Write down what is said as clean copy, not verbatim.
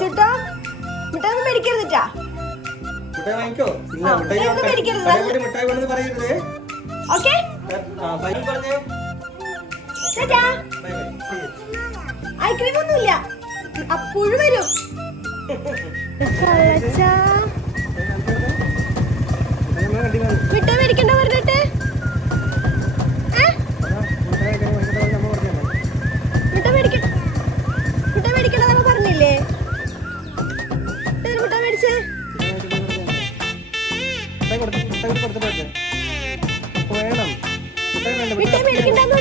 ചേട്ടാ മിഠായി ഒന്നും മേടിക്കരുതിട്ടാ. മിഠായി വാങ്ങിക്കോ. മിഠായി വേണമെന്ന് പറയരുത്. ഓക്കെ പറഞ്ഞേ. ഐസ്ക്രീം ഒന്നുമില്ല, അപ്പോഴും വരും. മിഠായി മേടിക്കണ്ട പറഞ്ഞിട്ട് മിഠായി മേടിക്കണ്ടെന്ന് പറഞ്ഞില്ലേ? മിഠായി മേടിച്ചേ. മിഠായി മേടിക്കണ്ടെന്ന്